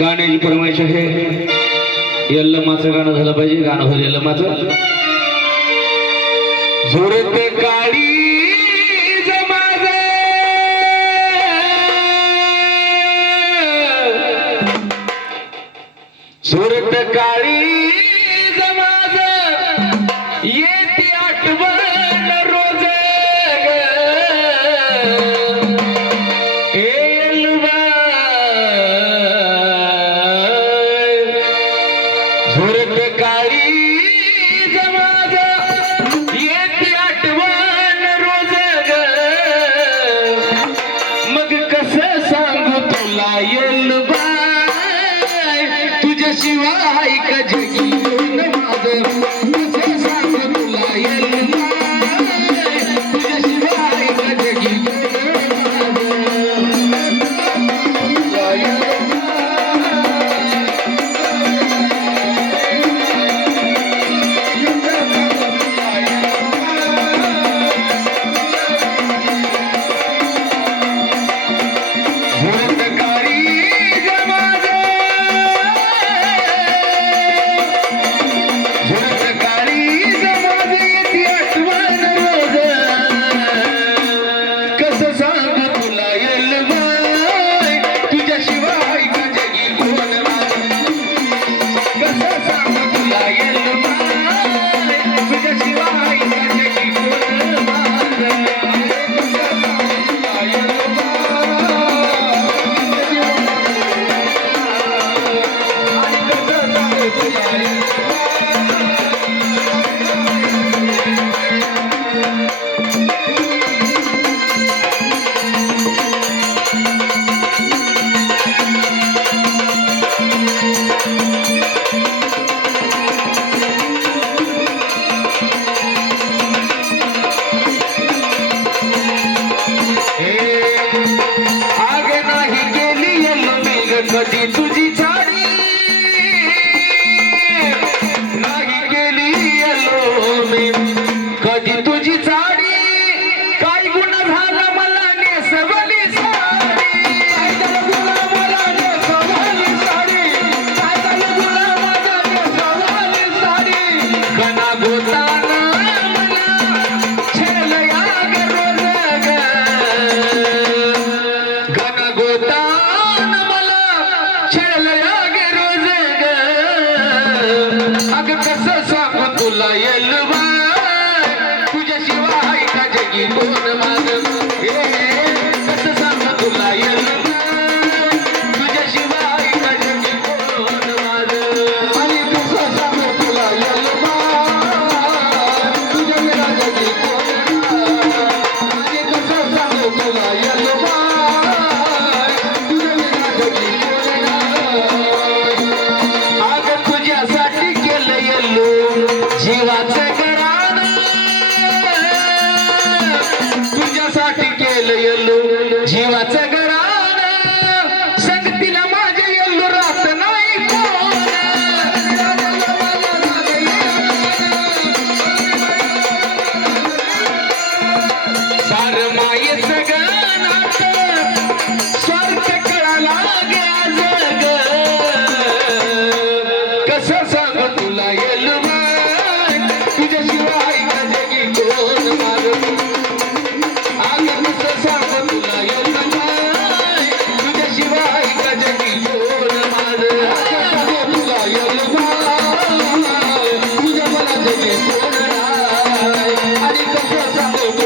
गाण्याची परमाईश आहे. यल्लमाचं गाणं झालं पाहिजे गाणं झालं यल्लमाचं झोरत काळी सुरत काळी तुझ्याशिवाय शिवाय Thank you. येलो येलो. जीवाचा घराना संगतीला माझे येलो रात नाही सार मायेच गाणं स्वर्ग कळाला गया जग